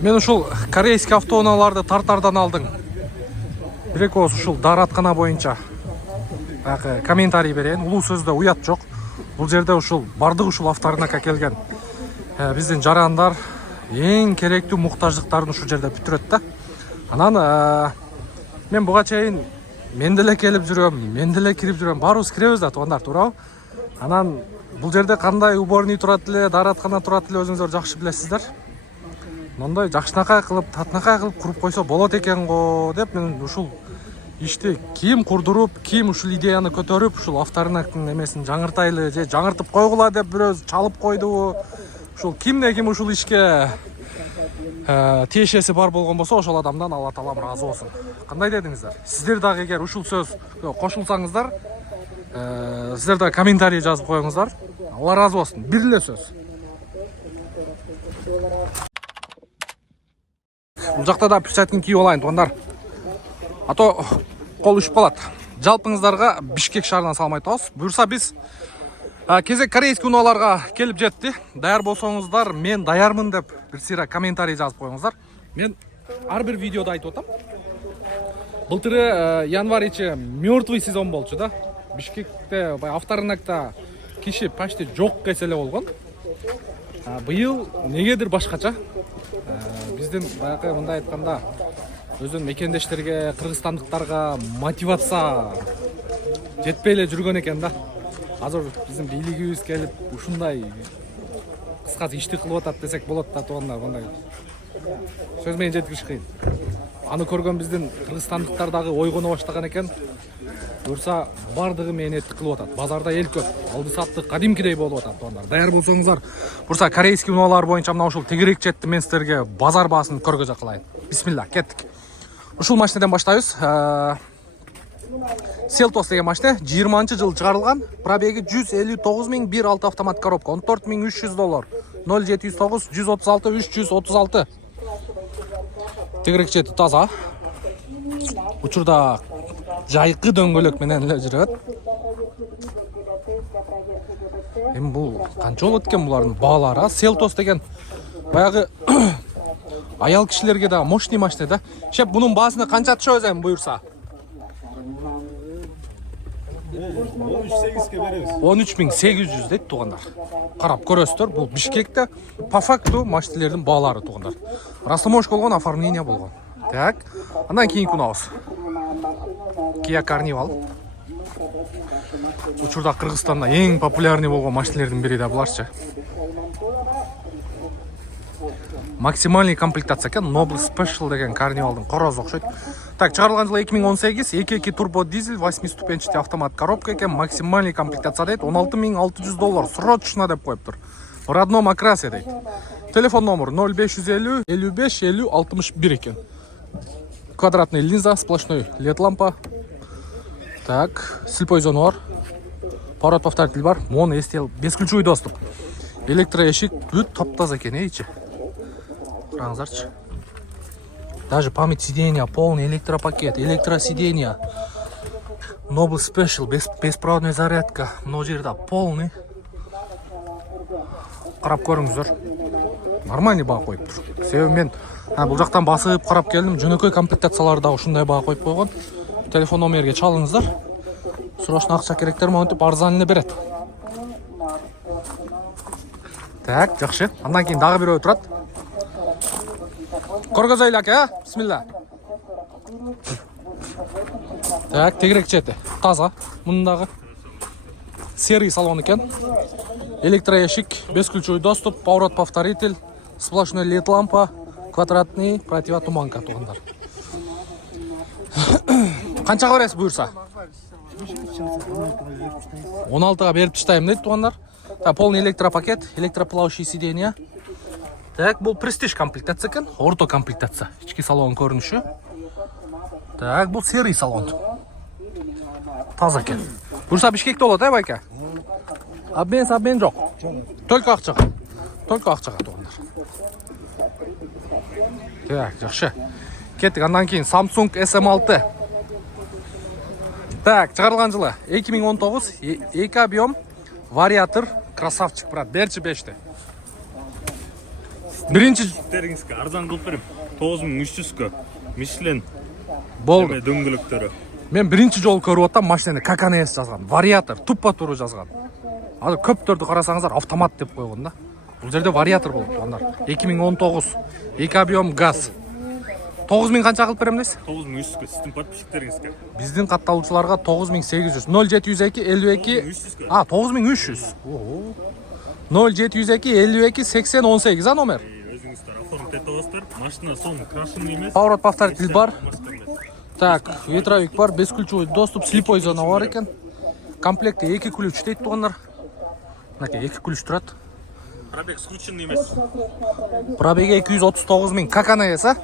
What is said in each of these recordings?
Мен ушул корейский автоунааларды тартардан алдың. Бир экөөбүз ушул даараткана боюнча комментарий берейин. Улуу сөздө уят жок. Бул жерде ушул бардык ушул авторынакка келген биздин жарандар эң керектүү муктаждыктарын ушул жерде бүтүрөт да. Анан мен буга чейин мен деле келип жүрөм, мен деле кирип жүрөм. Баарыбыз киребиз да, туугандар, туурабы? Анан бул жерде кандай уборный турат эле, даараткана турат эле өзүңүздөр жакшы билесиздер. Мондай жакшынакай кылып, татынакай кылып куруп койсо болот экен го деп мен ушул ишти ким курдуруп, ким ушул идеяны көтөрүп, ушул авторынактын эмесин жаңыртайлы же жаңыртып койгула деп бирөөз чалып койдубу? Ушул кимде ким ушул ишке тиешеси бар болгон болсо, ошол адамдан Алла таалам ыраазы болсун. Кандай дедиңиздер? Сиздер дагы эгер ушул сөз кошулсаңыздар, сиздер дагы комментарий жазып коюңуздар. Алла ыраазы болсун. Бир эле сөз. Бул жакта да печатькин кийип алайын, туугандар. А то кол үшүп калат. Жалпыңыздарга Бишкек шаарынан салам айтабыз. Буюрса биз кезек корейский унааларга келип жетти. Даяр болсоңуздар, мен даярмын деп бир сыйра комментарий жазып коюңуздар. Мен ар бир видеодо айтып атам. Былтыры январь ичи мёртвый сезон болчу да. Бишкекте авторынакта киши почти жок кеселе болгон. Быйыл негедир башкача. Биздин баягы мындай айтканда өзүн мекендештерге, кыргызстандыктарга мотивация жетпей эле жүргөн экен да. Азыр биздин бийлигибиз келип ушундай кыскасы ишти кылып атат десек болот да, туугандар. Мындай сөз менен жеткириш кыйын. Аны көргөн биздин кыргызстандыктар дагы ойгоно баштаган экен. Буюрса бардыгы мээнетти кылып атат. Базарда эл көп. Алды сатты кадимкидей болуп атат, туугандар. Даяр болсоңуздар, буюрса корейский унаалар боюнча мына ушул тегерекчетти мен сиздерге базар баасын көргөзө кылайын. Бисмилла, кеттик. Ушул машинеден баштайбыз. Селтос деген машина 20-жыл чыгарылган. Пробеги 159.000, 1.6 автомат коробка, $14.300. 0709 136 336. Тегерекчети таза. Учурда жайкы дөңгөлөк менен эле жүрөт. Эми бул канча болот экен булардын баалары? Селтос деген баягы аял кишилерге да мощный машина да. Шеп, бунун баасына канча түшөбүз эми буюрса? 13.800 беребиз. 13.800 дейт, туугандар. Карап көрөсүздөр, бул Бишкекте по факту машиналердин баалары, туугандар. Растаможка болгон, оформление болгон. Так, андан кийинки унабыз. Kia Carnival. Учурда Кыргызстанда эң популярный болгон машиналердин бири да буларчы. Максимальный комплектация экен, Noble Special деген Carnivalдын корозу окшойт. Так, чыгарылган жыл 2018, 2.2 турбо дизель, 8 ступенчатый автомат коробка экен, максимальный комплектация дейт, $16.600 срочно деп коюптур. В родном окрасе дейт. Телефон номер 0550 55 50 61 экен. Квадратный линза, сплошной LED лампа. Так, слепой зону бар. Поворот повторитель бар. Моно естел, бесключевой доступ. Электроэшик бүт таптаза экен, эйчи. Караңыздарчы. Даже память сидения, полный электропакет, электросиденья. Noble Special, беспроводная зарядка. Мына жерде полный. Карап көрүңүздөр. Нормальный баа коюптур. Себеби мен бул жактан басып карап келдим. Жөнөкөй комплектацияларда ушундай баа коюп койгон. Телефон номерге чалыңыздар. Срочно акча керектер монтип арзан эле берет. Так, жакшы. Андан кийин дагы бирөө турат. Көргөзөйлү ака, бисмилла. Так, тегерекчети таза. Мындагы серый салон экен. Электроэшик, бесключевой доступ, поворот повторитель, сплошной LED лампа, квадратный противотуманка, туугандар. Канчага бересиз буюрса? 16га берип таштайм дейт, туугандар. Полный электропакет, электроплавающий сиденья. Так, бул престиж комплектация экен, орто комплектация. Ички салон көрүнүшү. Так, бул серый салон. Таза экен. Буюрса Бишкекте болот, байка? Обмен жок. Только акчага. Туугандар. Так, жакшы. Кеттик, андан кийин Samsung SM6. Так, чыгарылган жылы 2019, 2 объем, вариатор, красавчик, брат, берчи 5-ти. Биринчи Бишиктериңизге арзан кылып берем. 9300кө. Мишлен болду. дөңгөлөктөрү. Мен биринчи жолу көрүп атам, машинени ККНС жазган. Вариатор, туппа туру жазган. Азыр көптөрдү карасаңыздар автомат деп койгон да. Бул жерде вариатор болот тугандар. 2019 2 объем газ. 9000 канча кылып берем дейсиз? 9300кө сиздин подписчиктериңизге. Биздин катталуучуларга 9800. 0702 52 9300. Ого. 0702 52 80 18 номер. Өзүңүздөр оформить этип аласыздар. Машина сонун крашеный эмес. Поворот повторитель бар. Так, ветровик бар, бесключевой доступ, слепой зона бар экен. Комплектте 2 ключ дейт тугандар. Мынакей 2 ключ турат. Пробег скрученный эмес. Пробеги 239 000. ККНС, а?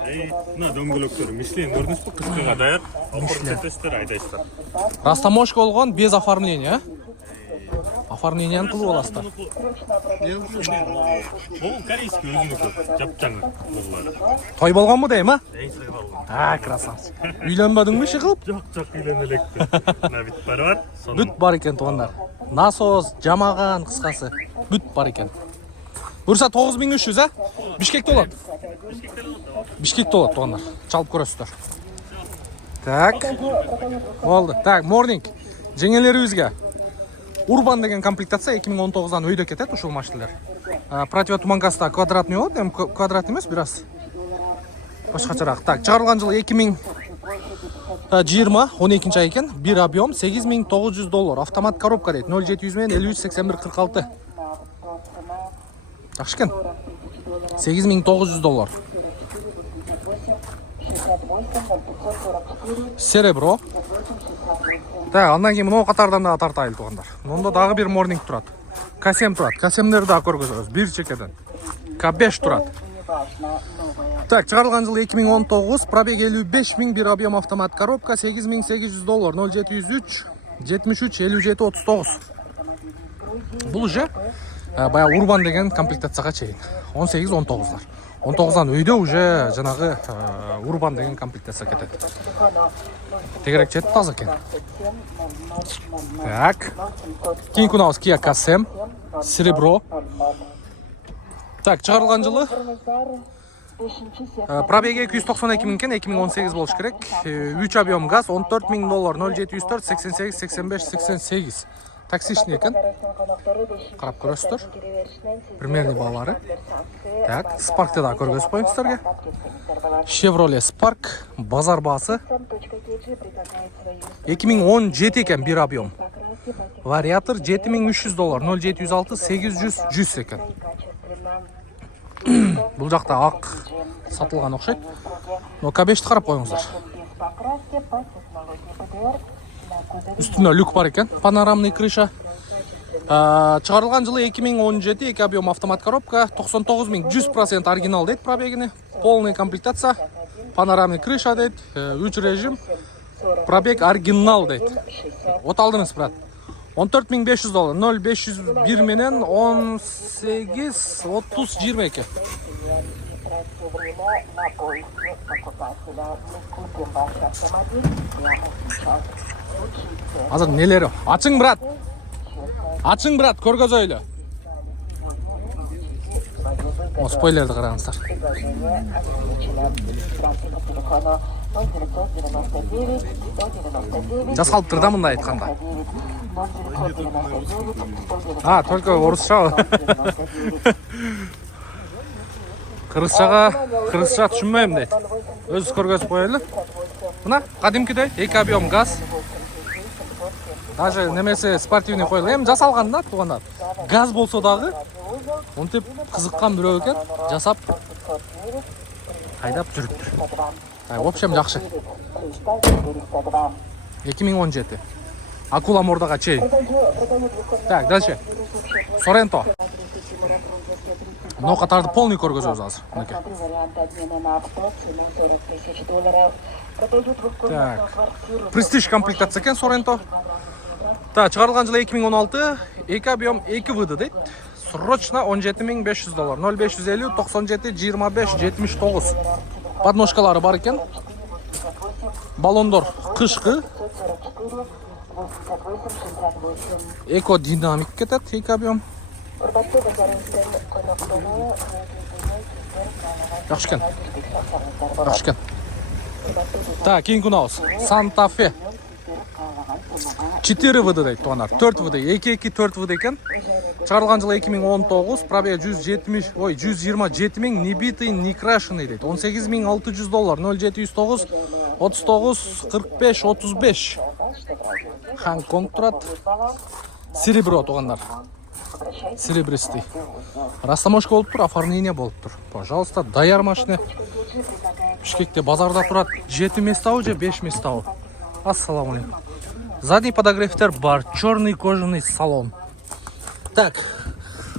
Мына дөңгөлөктөрү Мишлен көрдүңүзбү? Кыскага даяр. Оформить этесиздер, айдайсыздар. Растаможка болгон без оформления, а? Оформленияны кылып аласыздар. Бул корейский өзүнүкү. Жапжаң кылгылары. Той болгонбу дейм, а? Эйсай болгон. Красавчик. Үйлөнбөдүңбү иши кылып? Жок, үйлөнө элекпи. Мына бүт бар. Бүт бар экен тугандар. Насос, жамаган, кыскасы. Бүт бар экен. Бурса 9300, а? Бишкекте болот. Бишкекте болот тугандар. Чалып көрөсүздөр. Так. Болду. Так, morning. Жеңелерибизге Урбан деген комплектация 2019-дан өйдө кетет ушул машиналар. Противотуманкаста квадратный болот, эми квадрат эмес, бираз башкачараак. Так, чыгарылган жылы 2020 12-ай экен. 1 объем $8900. Автомат коробка дейт. 0700 менен 53 81 46. Жакшы экен. $8900. Серебро. Так, андан кийин мына катардан дагы тартайлы тугандар. Мында дагы бир morning турат. К7 турат. К7дерди дагы көргөзөбүз. Бир чекеден. К5 турат. Так, чыгарылган жылы 2019, пробег 55 000, 1 объем автомат коробка, $8800, 0703 73 57 39. Бул уже баягы урбан деген комплектацияга чейин. 18-19-лар. 19-дан өйдө уже жанагы урбан деген комплектация кетет. Тегерек жетип таза экен. Так. Кийинки унабыз Kia K7 Серебро. Так, чыгарылган жылы пробеги 292 000 экен, 2018 болуш керек. 3 объем газ, $14000, 0704 88 85 88. Таксичный экен. Карап көрөсүздөр. Примерный баалары. Так, Spark'ты да көргөзүп коеюн сиздерге. Chevrolet Spark базар баасы 2017 экен, 1 объем. Вариатор $7300, 0706 800 100 экен. Бул жакта ак сатылган окшойт. Но К5-ти карап коюңуздар. Үстүнө люк бар экен, панорамный крыша. Чыгарылган жылы 2017, 2 объем автомат коробка, 99 000, 100% оригинал дейт пробегини. Полный комплектация, панорамный крыша дейт, 3 режим. Пробег оригинал дейт. От алдыңыз, брат. $14500, 0501 менен 18 30 22. Азыр нелери? Ачың, брат. Ачың, брат, көргөзөйлү. О, спойлерди караңыздар. Жасалыптыр да мындай айтканда. Только орусча. Кыргызча түшүнбөйм дейт. Өзү көргөзүп коелу. Мына кадимкидей 2 объем газ. Даже немесе спортивный койлу. Эми жасалган да тугандар. Газ болсо дагы онтип кызыккан бирөө экен, жасап кайдап жүрүптүр. В общем, жакшы. 2017. Акула мордага чейин. Так, дальше. Sorento. Но катарды полный көргөзөбүз азыр. Мынакей. Так. Prestige комплектация экен Sorento. Так, чыгарылган жылы 2016, 2 объем 2 выды дейт. Срочно $17500, 0550 97 25 79. Подножкалары бар экен. Баллондор кышкы. Эко динамик кетет, 2 объем. Жақсы екен. Жақсы екен. Так, кейін күнауыз. Санта Фе. 4 ВД дейді туғанар. 4 ВД. 2-2-4 ВД екен. Шығарылған жылы 2019. Пробег 127 мың. Не битый, не крашеный дейді. $18,600. 0709 39 45 35. Ханконг тұрады. Серебро туғандар. Серебристый. Растаможка болып тұр, оформление болып тұр. Пожалуйста, даяр машина. Бішкекте базарда тұрады. 7 местау же 5 местау. Ассаламу алейкум. Задний подогревтер бар. Черный кожаный салон. Так,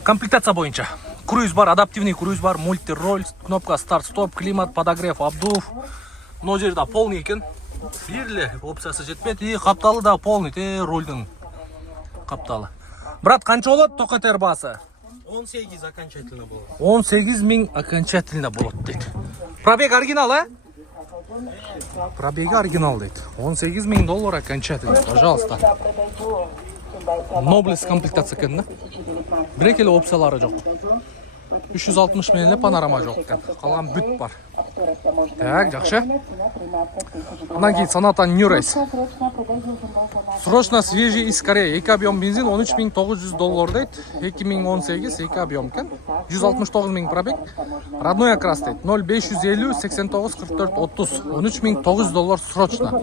комплектация бойынша. Круиз бар, адаптивный круиз бар, мультироль, кнопка старт-стоп, климат, подогрев, обдув. Но жерде полный екен. Берлі опциясы жетпеді. И қапталы да полный. Рөлдің қапталы. Брат, қанша болады тоқетер басы? 18 окончательно было. 18 мың окончательно болады дейді. Пробег оригинал, а? Пробеги оригинал дейді. $18,000 окончательно, пожалуйста. Nobles комплектация екен, да? Брекелі опциялары жоқ. 360 миллионлі панорама жоқ екен. Қалған бүт бар. Так, жақсы. Онан кейін Sonata New Race. Срочно свежий из Кореи. 2 объем бензин $13,900 дейді. 2018 2 объем екен. 169 мың пробег. Родной окрас дейді. 0550 89 44 30. $13,900 срочно.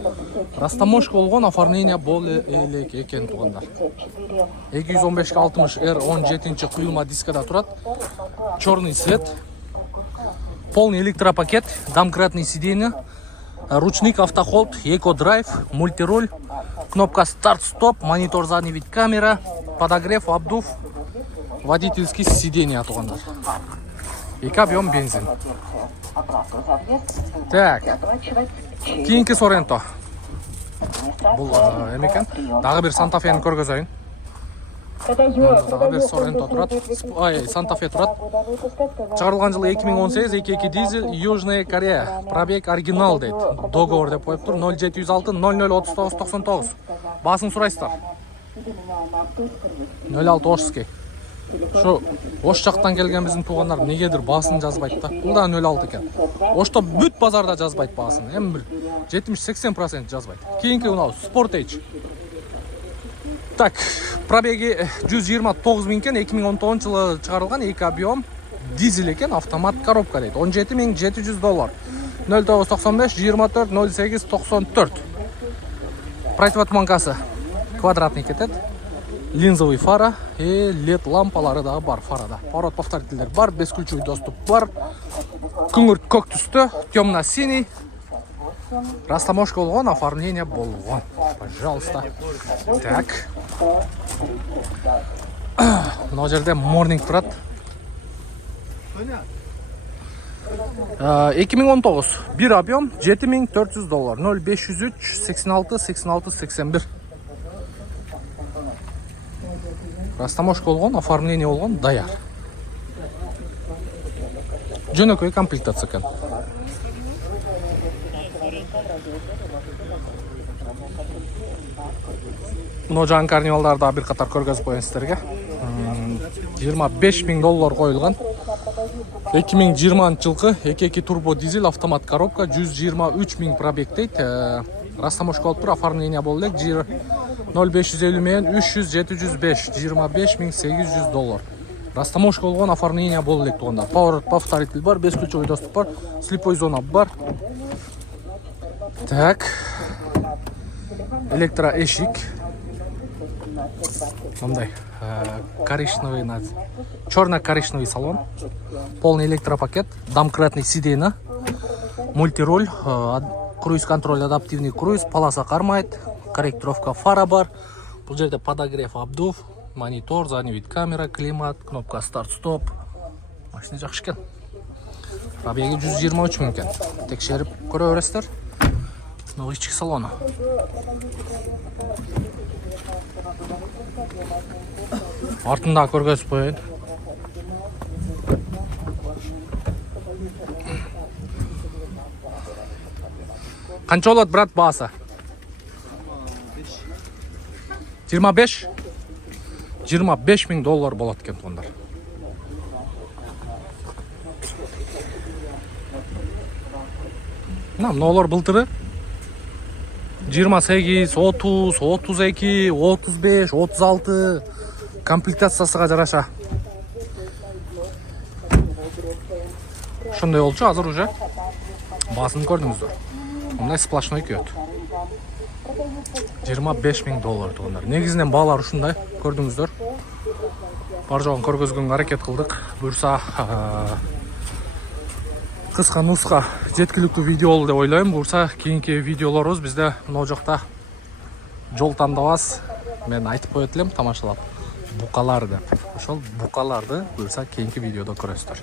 Растаможка болған, оформление болы елек екен туғандар. 215-60 R17 құйылма дискада тұрады. Черный цвет. Полный электропакет, домкратные сиденья, ручник автохолд, эко-драйв, мультироль, кнопка старт-стоп, монитор задний вид камера, подогрев, обдув, водительский сиденье туғандар. 2 объем бензин. Так, кейінгі Sorento. Бұл емекен. Дағы бір Santa Fe'ні көргізайын. Дағы бір Sorento тұрады. Santa Fe тұрады. Шығарылған жылы 2018, 2.2 дизель, Южная Корея. Пробег оригинал дейді. Договор деп қойып тұр. 0706 0039 99. Басын сұрайсыздар. 0630. Шу, ош жақтан келген біздің туғандар негедір басын жазбайды да. Бұл да 06 екен. Ошта бүт базарда жазбайды басын. 70-80% жазбайды. Кейінгі ұнау, Sportage. Так, пробеги 129 мың екен, 2019 жылы шығарылған 2 объем дизель екен, автомат коробка дейді. $17,700. 0995 24 08 94. Противотуманкасы квадратный кетеді. Линзовый фара и LED лампалары да бар фарада. Поворот повторительдер бар, бесключевой доступ бар. Күңгірт көк түсті, темно-синий. Растаможка болған, оформление болған. Пожалуйста. Так. Мына жерде Morning тұрады. 2019 1 объем $7,400. 0503 86 86 81. Растаможка болған, оформление болған, даяр. Жөнөкөй комплектация екен. Мына жаңы карнивалдарда бір қатар көргізіп қойын сіздерге. $25,000 қойылған. 2020 жылғы 2.2 турбо дизель автомат коробка, 123 мың пробег дейді. Растаможка болып тұр, оформление болды. 0550 мен 300 705, $25,800. Растаможка болған, оформление болды туғанда. Поворот повторитель бар, бесключевой доступ бар, слепой зона бар. Так. Электроэшик. Мындай коричневый, черно-коричневый салон. Полный электропакет, домкратный сиденье, мультироль, круиз-контроль, адаптивный круиз, полоса қармайды, корректировка фара бар. Бұл жерде подогрев, обдув, монитор, задний вид камера, климат, кнопка старт-стоп. Машина жақсы екен. Пробеги 123 мың екен. Текшеріп көре бересіздер. Мынау ішкі салоны. Артында көргізіп қойын. Қанша болады, брат, басы? 25? $25,000 болады екен туғандар. Мыналар былтыры 28, 30, 32, 35, 36 комплектациясыга жараша. Ошондой болчу, азыр уже баасын көрдүңүздөр. Мындай сплошной күйөт. $25,000 туугандар. Негизинен баалар ушундай, көрдүңүздөр. Бар жогун көргөзгөнгө аракет кылдык. Буюрса кыска нуска жеткиликтүү видео болду деп ойлойм. Буюрса кийинки видеолорубуз бизде мына жакта жол тандабас. Мен айтып коет элем тамашалап. Букалар деп. Ошол букаларды буюрса кийинки видеодо көрөсүздөр.